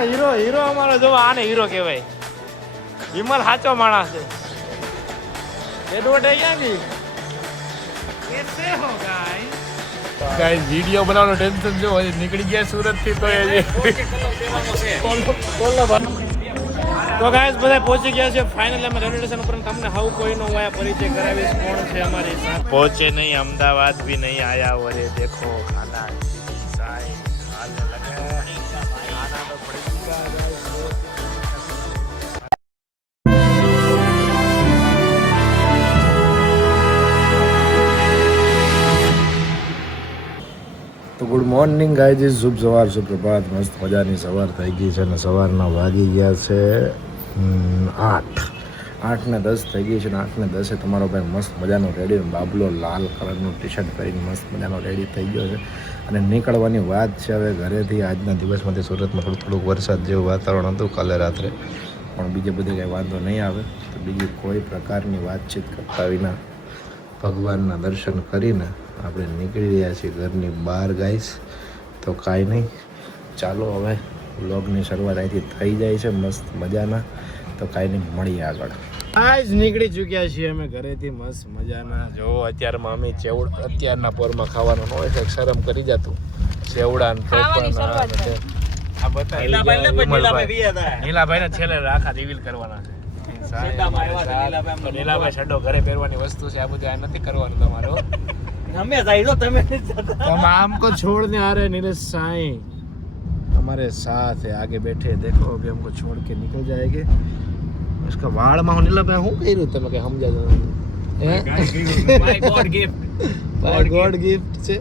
Hero hero અમારો જો આને હીરો કહેવાય. વિમલ સાચો માણસ છે. એડવર્ટ ક્યાં ગઈ? कैसे हो गाइस? ગાઈસ વિડિયો બનાવવાનો ટેન્શન જો હજી નીકળી ગયા સુરત થી તો એ તો ગાઈસ બધા પહોંચી ગયા છે ફાઇનલ અમે રેલવે સ્ટેશન ઉપર. તમને હાઉ કોઈનો હું અહીંયા પરિચય કરાવીશ કોણ છે અમારી સાથે. પહોંચે નહીં અમદાવાદ भी नहीं आया और ये देखो खाना चाय खाने लगे खाना तो पड़ेगा. તો ગુડ મોર્નિંગ ગાઈઝ, શુભ સવાર, સુપ્રભાત. મસ્ત મજાની સવાર થઈ ગઈ છે અને સવારના વાગી ગયા છે 8:10 થઈ ગઈ છે. અને 8:10 તમારો ભાઈ મસ્ત મજાનો રેડી બાબલો લાલ કલરનું ટી શર્ટ પહેરીને મસ્ત મજાનો રેડી થઈ ગયો છે અને નીકળવાની વાત છે હવે ઘરેથી. આજના દિવસમાંથી સુરતમાં થોડુંક વરસાદ જેવું વાતાવરણ હતું કાલે રાત્રે, પણ બીજે બધે કંઈ વાંધો નહીં આવે. તો બીજી કોઈ પ્રકારની વાતચીત કરતા વિના ભગવાનના દર્શન કરીને આપણે નીકળી રહ્યા છીએ ઘરની બહાર ગાઈસ. તો કાંઈ નહીં, ચાલો હવે વ્લોગની શરૂઆત અહીંથી થઈ જાય છે મસ્ત મજાના. તો કાંઈ નહીં, મળીએ આગળ. ગાઈસ નીકળી ચૂક્યા છીએ અમે ઘરેથી મસ્ત મજાના. જો અત્યારમાં અમે અત્યારના પોરમાં ખાવાનું ન હોય છે, શરમ કરી જતું સેવડા ને આ બતા નીલાભાઈ છેલ્લે આખા રિવીલ કરવાના છે. નીલાભાઈ છડો ઘરે પહેરવાની વસ્તુ છે, આ બધું આ નથી કરવાનું તમારે. हम हमको छोड़ने आ रहे हैं नीरज साईं हमारे साथ है, आगे बैठे. देखो अभी हमको छोड़ के निकल जाएंगे. इसका वाड़ में नीला मैं हूँ कही रहता मैं समझा माय गॉड गिफ्ट છે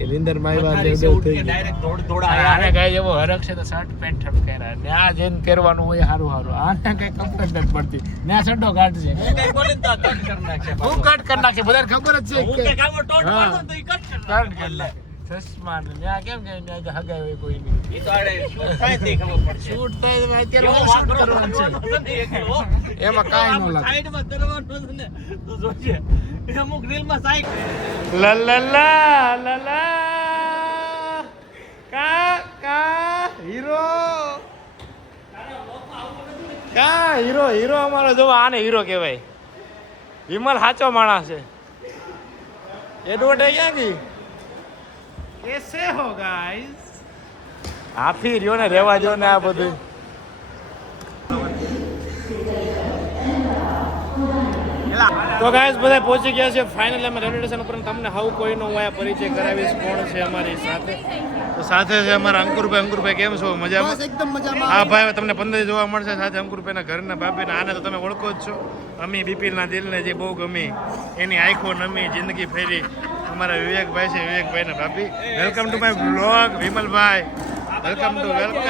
કે નિંદર માય વાત ડાયરેક્ટ દોડા આને ગાય એવો હરખ છે તો શર્ટ પેન્ટ ઠપકેરા ને આ જેન પહેરવાનું હોય હારું હારું. આને કઈ કમ્પ્લેટ નથી પડતી ને આ સડો કાઢશે. હું કઈ બોલે તો કટ કરી નાખે. હું કટ કરી નાખે, બધાને ખબર જ છે. હું કે કામ ટોટ મારતો તો ઈ કટ કરી નાખે. ચશ્મા ને આ કેમ કે હગાય હોય કોઈ નહીં. ઈ તો આડે શૂટ થાય તે ખબર પડશે. શૂટ થાય તો અત્યારે શૂટ કરવાનું છે એમાં કાઈ ન લાગે. સાઈડમાં કરવાનું ને તો જોજે અમુક રીલમાં સાઈડ લા લા લા લા લા કા હીરો હીરો અમારો જો આને હીરો કહેવાય. વિમલ સાચો માણસ છે. એડવર્ટ ક્યાં ગઈ? कैसे हो गाइस? આફી રહ્યો ને રેવા જો ને આ બધું. તો ગાઈસ બધા પહોંચી ગયા છે ફાઇનલ અમે રેલવે સ્ટેશન ઉપર. તમને હાઉ કોઈનો હું અહીંયા પરિચય કરાવીશ કોણ છે અમારી સાથે. તો સાથે છે અમારા અંકુરભાઈ. અંકુરભાઈ કેમ છો? મજામાં? એકદમ મજામાં. હા ભાઈ, તમને 15 જોવા મળશે સાથે અંકુરભાઈના ઘરના ભાભીને. આને તો તમે ઓળખો જ છો. અમી બિપિલના દિલને જે બહુ ગમી, એની આંખો નમી, જિંદગી ફેરી. અમારા વિવેકભાઈ છે, વિવેકભાઈના ભાભી. Welcome to my blog Vimalbhai. Welcome to welcome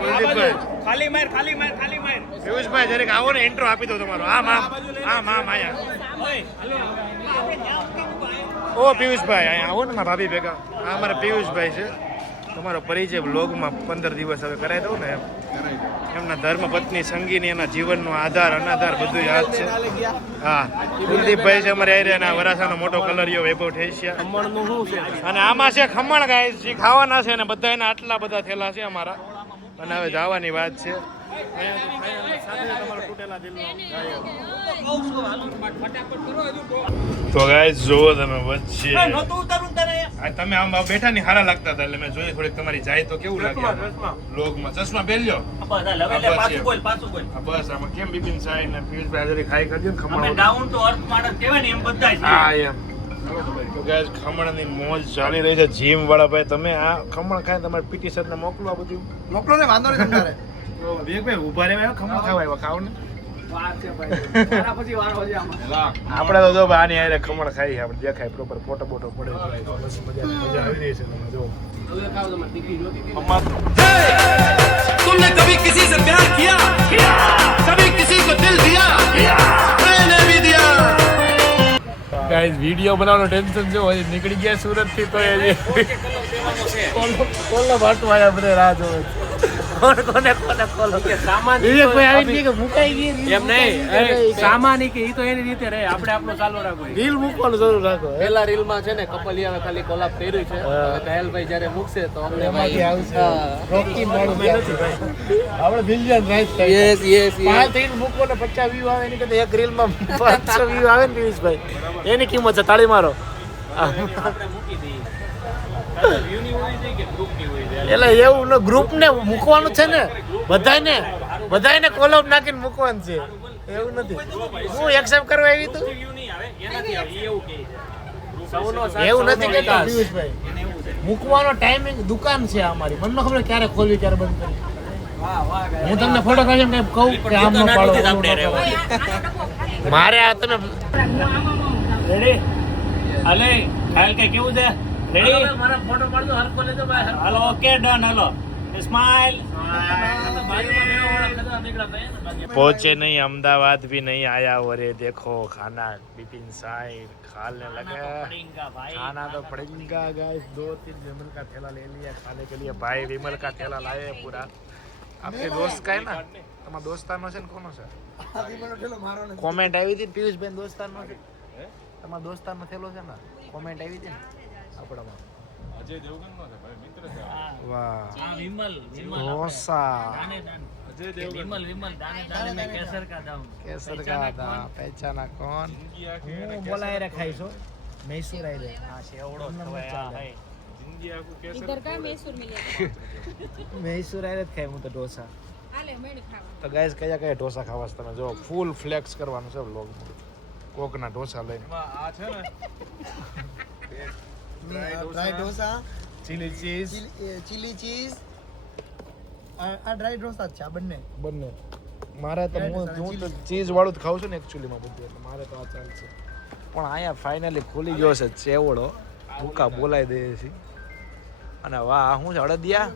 Kuldeepbhai. ખાલી માર પિયુષભાઈ જરીક આવો ને, ઇન્ટ્રો આપી દો તમારો. આ મામ આયા. ઓ પિયુષભાઈ અહીંયા આવો ને મારા ભાભી ભેગા. આ અમારા પિયુષભાઈ છે. તમારો પરિચય બ્લોગમાં 15 દિવસ હવે કરાવી દઉં ને એમ. એમના ધર્મ પત્ની સંગીની, એના જીવનનો આધાર અનાધાર બધું યાદ છે. હા, કુલદીપભાઈ છે અમારે એરિયાના વરાસાનો મોટો કલરિયો વૈભવ ઠેસિયા. અને આમાં છે ખમણ ગાઈસ, જે ખાવાના છે ને બધા એના આટલા બધા થેલા છે અમારા. અને હવે જવાની વાત છે. તો ગાઈસ જુઓ તમે વચ્ચે તમે આમ બેઠા ની હારા લાગતા હતા એટલે મેં જોયું થોડીક તમારી જાય તો કેવું લાગે લોગમાં. ચશ્મા પહેર્યો બસ. આમાં કેમ બિપિન સાહેબ ને પિયુષભાઈ જરી ખાઈ કરજો ને ખમણ. ડાઉન ટુ અર્થ માણસ કહેવાય ને એમ બધા છે. હા એમ. તો ગાઈસ ખમણની મોજ ચાલી રહી છે. જીમ વાળા ભાઈ તમે આ ખમણ ખાય તમારે પીટી સર ને મોકલો. આ બધું મોકલો ને, વાંધો નહીં તમારે. વિવેકભાઈ ઉભા રહેવાય, ખમણ ખાવા ખાવ ને. આપણે તો જો આની હારે ખમણ ખાઈ આપણે દેખાય પ્રોપર ફોટો બોટો પડે. મજા આવી રહી છે. જો तुमने कभी किसी से प्यार किया? कभी किसी को दिल दिया? मैंने भी दिया. ગાઈસ વિડિયો બનાવવાનો ટેન્શન જો હજી નીકળી ગયા સુરત થી તો એ કોલો ભાટો આયા બધે રાહ જોવે. કોણ કોને ખોલો કે સામાન વિવેકભાઈ આવીને કહે કે મુકાઈ ગઈ એમ નહીં સામાન કે ઈ તો એની રીતે રહે આપણે આપણો ચાલુ રાખો રીલ મૂકવાનું જરૂર રાખો પેલા રીલ માં છે ને કપલિયાએ ખાલી કોલાપ કર્યું છે હવે કહેલભાઈ જ્યારે મૂકશે તો અમને એમાંથી આવશે રોકી મોડું નથી ભાઈ આપણે બિલિયન રાઈટ થાય યસ યસ પાંચ રીલ મૂકો ને 50 વ્યૂ આવે એની કરતા એક રીલમાં 500 વ્યૂ આવે ને પિયુષભાઈ એની કિંમત છે તાળી મારો આપણે મૂકી દઈએ વ્યૂ ની હોય છે કે ગ્રુપ ની હોય છે એટલે એવું ને ગ્રુપ ને મૂકવાનું છે ને બધાને કોલમ નાખીને મૂકવાનું છે એવું નથી હું એક્સેપ્ટ કરવા આવી તું વ્યૂ નહીં આવે એનાથી આવે ઈ એવું કહે છે સૌનો સાથ એવું નથી સૌનો કહેતા વિકાસ. પિયુષભાઈ એને એવું છે મૂકવાનો ટાઈમિંગ દુકાન છે અમારી મને ખબર ક્યારે ખોલવી ક્યારે બંધ કરવી વાહ વાહ હું તમને ફોટો કાઢીને કઈ કહું કે આમ ન પાડો આપણે ઓમ ન પાડો. મારે આ તમે રેડી હાલે ખાયલ કે કેવું છે રેડી મારા ફોટો પાડજો હરકો લેજો ભાઈ હાલો ઓકે ડન હાલો સ્માઈલ पहुंचे नहीं अहमदाबाद भी नहीं आया और ये देखो खाना बिपिन साइड खाने लगे खाना तो पड़ेगा गाइस 2-3 विमल का थैला ले लिया खाने के लिए भाई विमल का थैला लाए पूरा आपके दोस्त का है ना તમારા દોસ્તારનો છે ને કોનો છે કોમેન્ટ આવી હતી પિયુષભાઈ દોસ્તારનો છે તમારા દોસ્તારનો થેલો છે ને કોમેન્ટ આવી હતી ને આપણામાં અજય દેવગનનો છે ભાઈ મિત્ર છે વાહ વિમલ ઢોસા અજય દેવગન વિમલ દાने दाने में केसर का दाम કેસર કા હતા પહેચાના કોણ જિંદગી આખી હું બોલાય રે ખાઈશો મૈસૂર આઈ રે હા સેવડો ખવાય હા હે જિંદગી આખું કેસર इधर का मैसूर मिलेगा મૈસૂર આઈ રે જ ખાય હું તો ઢોસા आले मैंने खावा તો ગાઈસ કયા કયા ઢોસા ખાવા છે તમે જો ફૂલ ફ્લેક્સ કરવાનું છે વ્લોગમાં કોકના ઢોસા લઈને આ છે ને dry dosa chilli cheese chilli cheese આ ડ્રાય ઢોસા જ છે આ બંને બંને મારે તો હું તો ચીઝ વાળું જ ખાઉં છું ને એકચ્યુઅલીમાં બધું એટલે મારે તો આ ચાલશે પણ અહીંયા ફાઇનલી ખુલી ગયો છે ચેવડો ભૂકા બોલાવી દઈએ છીએ અને વાહ શું છે અડદિયા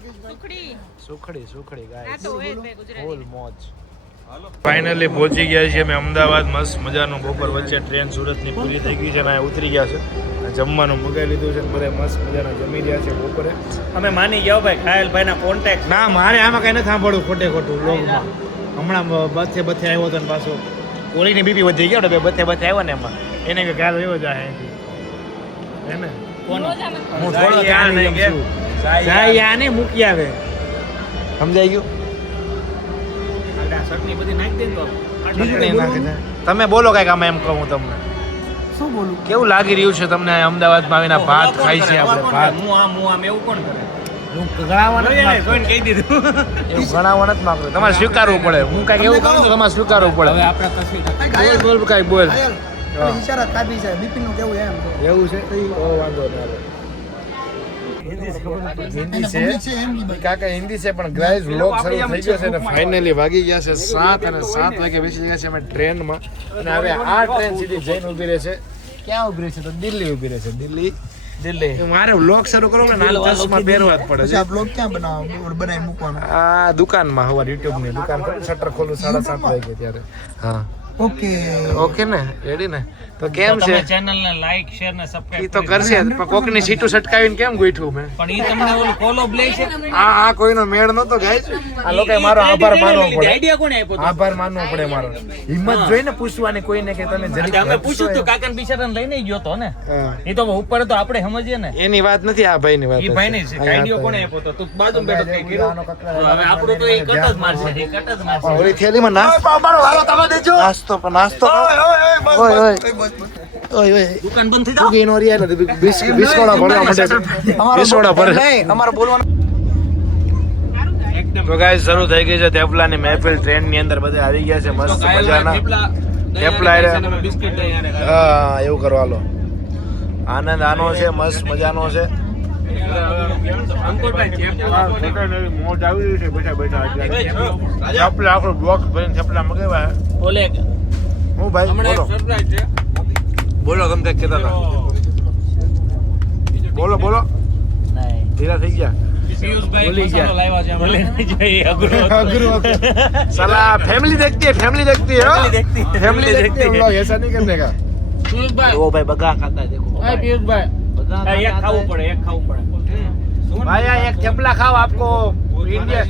सुखड़ी સુખડી आ ગાઈસ तो है पे गुजराती ફૂલ મોજ ફાઇનલી પહોંચી ગયા છીએ અમે અમદાવાદ મસ્ત મજાનું બપોર વચ્ચે ટ્રેન સુરતની પૂરી થઈ ગઈ છે અને અહીંયા ઉતરી ગયા છે અને જમવાનું મગાવી લીધું છે બધા મસ્ત મજાના જમી રહ્યા છે બપોરે અમે માની ગયા ભાઈ ખાયલ ભાઈ ના કોન્ટેક્ટ ના મારે આમાં કઈ નથી સાંભળવું ખોટે ખોટું લોગમાં હમણાં બથે આવ્યો હતો ને પાછો ઓલીની બીપી વધી ગયો ને બથે આવ્યો ને એમાં એને કે ગાલ એવો જાય હે ને કોનો હું થોડો ધ્યાન નહીં કે જાય આને મૂકી આવે સમજાઈ ગયું ચટણી બધી નાખી દે તો ચટણી નાખી દે. તમે બોલો કઈક આમાં એમ કહું તમને શું બોલું કેવું લાગી રહ્યું છે તમને અમદાવાદમાં આવીને ભાત ખાઈ છે આપણે ભાત હું આમ એવું કોણ કરે હું ગણાવવા નથી માંગતો. જોઈને કહી દીધું એવું ગણાવવા નથી માંગતો તમારે સ્વીકારવું પડે હું કઈક એવું કરું તો તમારે સ્વીકારવું પડે આપણે કશું બોલ બોલ કઈક બોલ ઘાયલ હા. ઈશારા કાપી છે બિપિન નું કેવું એમ એવું છે તો વાંધો નહીં હાલો. હિન્દી છે કાકા હિન્દી છે પણ ગાઈઝ વ્લોગ શરૂ થઈ ગયો છે અને ફાઇનલી વાગી ગયા છે 7 અને 7 વાગે બેસી ગયા છે અમે ટ્રેનમાં અને હવે આ ટ્રેન સીધી જઈને ઊભી રહે છે ક્યાં ઊભી રહે છે તો દિલ્હી ઊભી રહે છે દિલ્હી મારે વ્લોગ શરૂ કરવો કે નાલ ચશ્મા પહેરવા જ પડે પછી છે આ બ્લોગ ક્યાં બનાવી મૂકવાનું આ દુકાનમાં હવાર યુટ્યુબ ની દુકાન પર શટર ખોલું 7:30 વાગે ત્યારે હા ઓકે ઓકે ને રેડી ને તો કેમ છે ચેનલ ને લાઈક શેર ને ઈ સબસ્ક્રાઇબ તો કરશે પણ કોકની સીટું સટકાવીને કેમ ગોઠવું મેં પણ ઈ તમને ઓલું કોલો બ્લે છે આ કોઈનો મેળ નતો ગાઈસ આ લોકોએ મારો આભાર માનવો પડે આઈડિયા કોણે આપ્યો તો આભાર માનવો પડે મારો હિંમત જોઈને પૂછવાની કોઈને કે તમે જરીક અમે પૂછ્યું હસશો તો કાકાને બિચારાને લઈને ગયો તો ને હા. ઈ તો ઉપર તો આપણે સમજીએ ને એની વાત નથી આ ભાઈની વાત ઈ છે. ભાઈ ને છે આ આઈડિયો વાત કોણે છે. આપ્યો તો તું બાજુ બેઠો કઈ કીધું આનો કકડા હવે આપણું તો ઈ કટ જ મારશે ઈ કટ જ પણ મારશે ઓલી થેલીમાં નાસ્તો પણ નાસ્તો ઓય ઓય દુકાન બંધ થઈ જાવ તું એનો રિયા નથી બિસ્કોડા ભરવા માટે બિસ્કોડા ભરે અમારે બોલવાનું તો ગાઈસ શરૂ થઈ ગઈ છે થેપલાની મહેફિલ ટ્રેન ની અંદર બધા આવી ગયા છે મસ્ત મજાના થેપલા રે બિસ્કિટ દઈ યાર હા એવું કરવા લો આનંદ આનો છે મસ્ત મજાનો છે અંકુરભાઈ મોજ આવી રહ્યું છે બેઠા બેઠા થેપલા આખો બોક્સ ભરીને થેપલા મગાવ્યા ઓલે હું ભાઈ બોલો સરપ્રાઈઝ છે બોલો તમે કઈક કહેતા હતા બોલો બોલો નહીં ધીરા થઈ ગયા પિયુષભાઈ ભૂલી ગયા. મસાલો લાવ્યા છે ભલે નહીં જોઈએ અઘરો साला फैमिली देखती है फैमिली देखती है Family देखती है, फैमिली family देखती है देखती है। लोग ऐसा नहीं करने का પિયુષભાઈ वो भाई बगा खाता है देखो હા પિયુષભાઈ बगा એક ખાવું પડે એક ખાવું પડે भाई यहाँ एक थेपला खाओ आपको इंडिया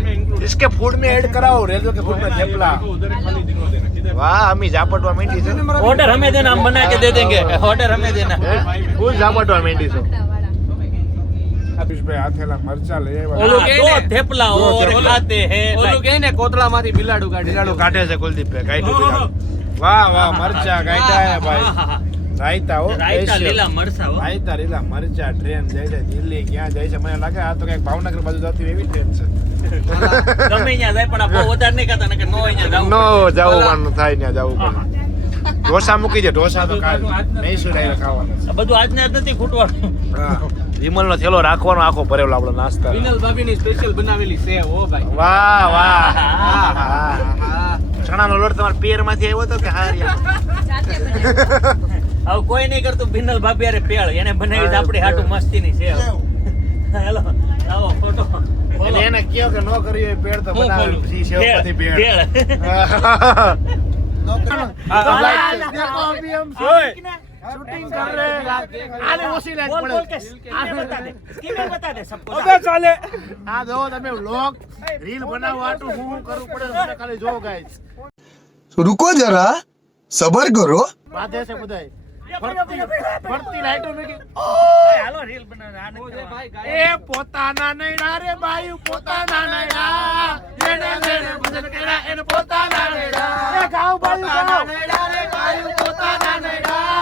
इसके फूड में ऐड कराओ रेलवे के फूड में थेपला उधर खाली दिनों देना किधर वाह अम्मी ઝાપટવા માંડી છે ऑर्डर हमें देना, हम बना के दे देंगे। ऑर्डर हमें देना। ફૂલ ઝાપટવા માંડી છો અભિષભાઈ હાથેલા મરચા લઈ આવ્યા ओलो दो थेपला और लाते हैं। ओलो के ने कोतळाમાંથી બિલાડું કાઢે। બિલાડું કાઢે છે કુલદીપભાઈ કાઢ્યું બિલાડું વાહ વાહ મરચા કાઢ્યા હે ભાઈ રાયતા હો રાયતા special. લીલા મરચા હો। રાયતા લીલા મરચા ટ્રેન જાય છે દિલ્હી ક્યાં જાય છે મને લાગે આ તો કઈક ભાવનગર બાજુ જતી એવી ટ્રેન છે ગમે ત્યાં જાય પણ આ બહુ વધારે નહીં ખાતા નકર નો અહીંયા જાવું નો જવાનું થાય ત્યાં જવું પડે ઢોસા મૂકી દે ઢોસા તો કાલ નહીં સુરાય ખાવાનું આ બધું આજને આજ નથી ખૂટવાનું। હા વિમલનો થેલો રાખવાનો આખો ભરેલો આપણો નાસ્તા વિનલ ભાભીની સ્પેશિયલ બનાવેલી સેવ હો ભાઈ। વાહ વાહ ચણાનો લોટ તમારા પેરમાંથી આવ્યો તો કે હારિયા જાતે બનાવી. હવે કોઈ નહીં કરતું બિનલ ભાભી અરે પેળ એને બનાવી છે આપણી હાટુ મસ્તીની સેવ। હેલો આવો ફોટો એટલે એને કયો કે નો કર્યો એ પેડ તો હું બનાવે ખોલું? જી સેવ માંથી પેડ પેળ। देखो अभी हम शूटिंग कर रहे हैं आले ओसी लाइट बोल पड़े बोल के स्कीमें बता दे, स्कीमें बता दे सबको। आ दो તમે વ્લોગ રીલ બનાવવા હાટુ હું કરું પડે મને ખાલી જો ગાઈસ रुको जरा सबर करो બાધે છે બધાય ફરતી લાઈટો મે કે હાલો રીલ બનાવે આ નથી એ પોતાના નૈડા રે બાયુ પોતાના નૈડા એને એને ભજન કેડા એને પોતાના નૈડા એ ગાવ બાયુ ગાવ નૈડા રે બાયુ પોતાના નૈડા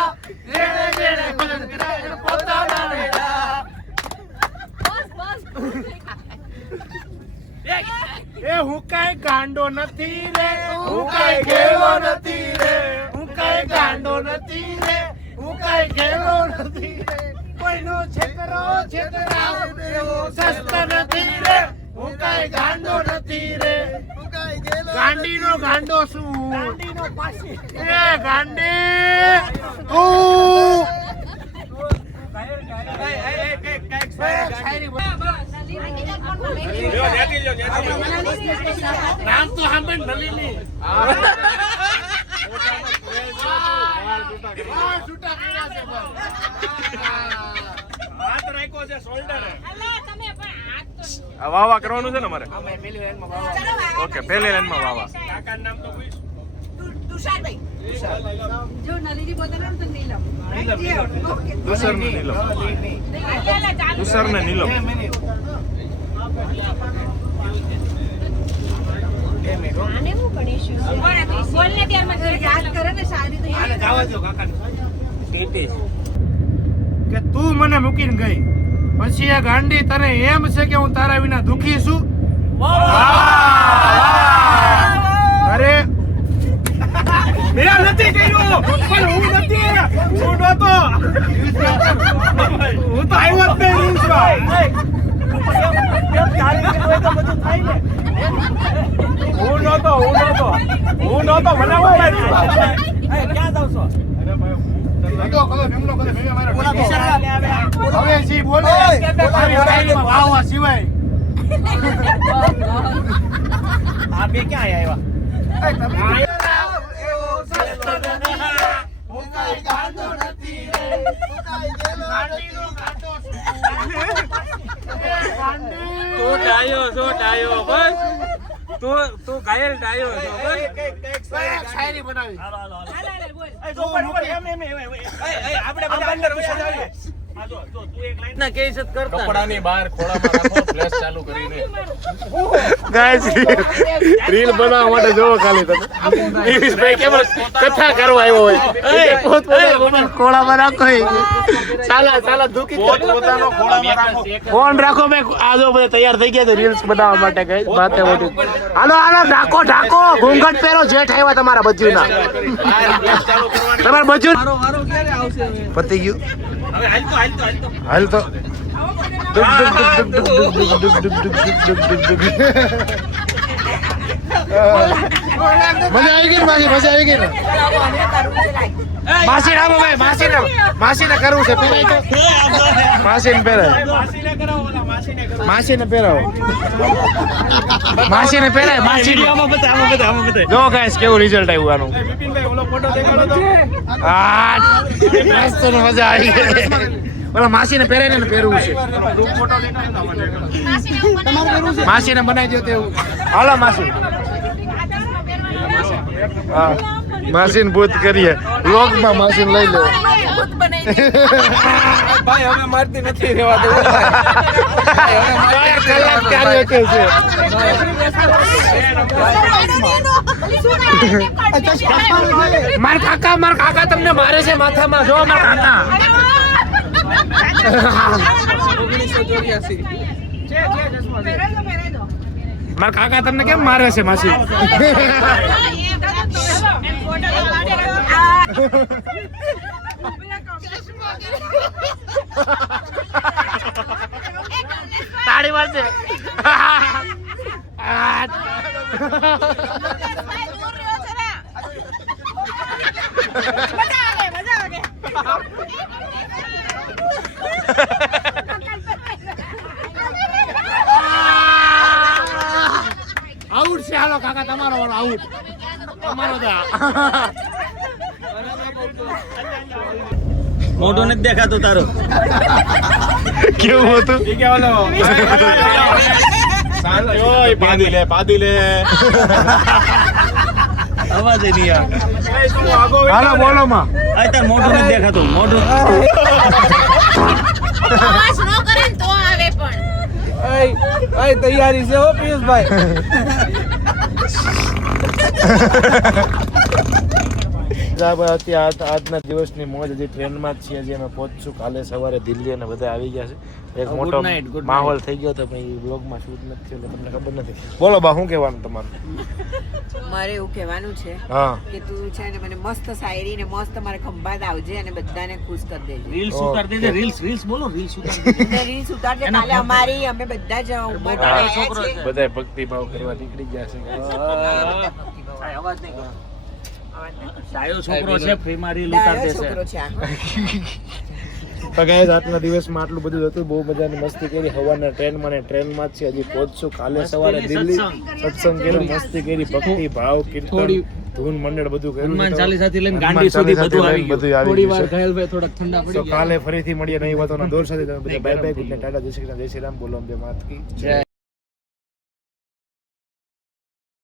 એને એને ભજન કેડા એને પોતાના નૈડા બસ બસ એ હું કાઈ ગાંડો નથી રે હું કાઈ ગેલો નથી રે હું કાઈ ગાંડો નથી રે હું કાઈ ગેલો નથી રે કોઈનો છેતરો છેતરાવ દેવો સસ્ત નથી રે હું કાઈ ગાંડો નથી રે ગાંડીનો ગાંડો શું ગાંડીનો પાછી એ ગાંડી તું નામ તો સાંભળ નલિની છૂટા કર્યા છે હાથ રાખ્યો છે શોલ્ડર અલા તમે પણ હાથ તો વાવા કરવાનું છે ને મારે પેલી લાઈનમાં વાવા ઓકે પહેલી લાઈનમાં વાવા કાકાનું નામ તો પૂછ। જો નલીની બોતલ આમ તો નીલમ ઓકે દુસર ને નીલમ અલ્યા ચાલુ દુસર ને નીલમ આને હું કરીશું બોલ ને ત્યારમાં યાદ કરે ને સારી તો આને જાવા દો કાકાને ટીટીસ કે તું મને મૂકીને ગઈ પછી એ ગાંડી તને એમ છે કે હું તારા વિના દુખી છું અરે મેં નથી કર્યું પણ હું નથી હું નહોતો હું તો આવ્યો જ નહીં રીલ્સમાં હું નહોતો બનાવવા ક્યાં જાવ છો? હવે જી બોલે તારી સ્ટાઈલમાં વાવા સિવાય આ બે ક્યાં આવ્યા? તું ડાયો છો ડાયો બસ તું ઘાયલ ડાયો છો બસ શાયરી બનાવી હાલો હાલો હાલો હાલ હાલ બોલ આપણે બધા અંદર બેસાડીએ આ જો તું એક લાઈન ના કેસ જ કરતા કપડાની બહાર ખોળામાં રાખો ફ્લેશ ચાલુ કરીને ગાઈસ રીલ બનાવવા માટે જોવો ખાલી તમે ભાઈ કેમ કથા કરવા આવ્યો હોય પોતાનો ખોળામાં રાખો ચાલા દુખી પોતાનો ખોળામાં રાખો ફોન રાખો મે આ જો બધા તૈયાર થઈ ગયા છે રીલ્સ બનાવવા માટે ગાઈસ વાતે મોટી હાલો ઢાકો ઘૂંઘટ પહેરો જેઠ આવ્યા તમારા બજ્જુના તમારા બજ્જુ વારો ક્યારે આવશે પતી ગયું હવે હાલ તો મજા આવી ગઈ ને માસી રામો ભાઈ માસીને કરવું છે પેલા તો માસીને પહેરાય માસીને પહેરાવો માસીને પહેરાય માસીને જો ગાઈસ કેવું રિઝલ્ટ આવ્યું આનું વિપિનભાઈ ઓલો ફોટો દેખાડો તો આ મસ્ત મજા આવી ગઈ ઓલા માસીને પહેરાઈને ને પહેરવું છે માસીને બનાવી દો તેવું હાલો માસી હા માસીને ભૂત કરીએ વ્લોગમાં માસીને લઈ લે ભાઈ હવે મારતી નથી રેવા દો કલાક ત્યારે કે છે મારા કાકા તમને મારે છે માથામાં જો મારા કાકા મારા કાકા તમને કેમ મારે છે માસી તાળી મારજે આઉટ છે હાલો કાકા તમારો વાળો આઉટ તમારો મોઢું નથી દેખાતું તારું કેવું હતું પાદી લે અવાજ નહીં આવે હાલો બોલો માં તાર મોઢું નથી દેખાતું મોઢું અવાજ ન કરે ને તો આવે પણ તૈયારી છે હો પિયુષભાઈ આજના દિવસની મોજ હજી ટ્રેનમાં જ છીએ હજી અમે પહોંચશું કાલે સવારે દિલ્હી અને બધા આવી ગયા છે એક મોટો માહોલ થઈ ગયો તો પછી બ્લોગમાં શૂટ નથી થયું એટલે તમને ખબર નથી બોલો બા શું કહેવાનું તમારું મારે એવું કહેવાનું છે હા કે તું છે ને મને મસ્ત શાયરી ને મસ્ત મારે ખંભાત આવજે અને બધાને ખુશ કરી દેજે રીલ્સ ઉતાર દેજે રીલ્સ બોલો રીલ્સ ઉતાર અને રીલ્સ ઉતારજે કાલે અમારી અમે બધા જ છોકરો બધા ભક્તિભાવ કરવા નીકળી ગયા છે અવાજ નહીં કરો ડાયો છોકરો છે ફ્રીમાં રીલ ઉતાર દેશે છોકરો છે આ. તો ગાઈસ આજના દિવસમાં આટલું બધું હતું બહુ મજાની મસ્તી કરી હવાના ટ્રેનમાં ને ટ્રેનમાં જ છે હજી પહોંચશું કાલે સવારે દિલ્હી સત્સંગ કર્યો મસ્તી કરી ભક્તિ ભાવ કીર્તન ધૂન મંડળ બધું કર્યું હનુમાન ચાલીસાથી લઈને ગાંડી સુધી બધું આવી ગયું થોડી વાર ઘાયલભાઈ થોડા ઠંડા પડી ગયા કાલે ફરીથી મળીએ નહીં વાતોના દોર સાથે તમે બધા bye bye good night Tata જય શ્રી કૃષ્ણ જય શ્રી રામ બોલો અંબે માત કી જય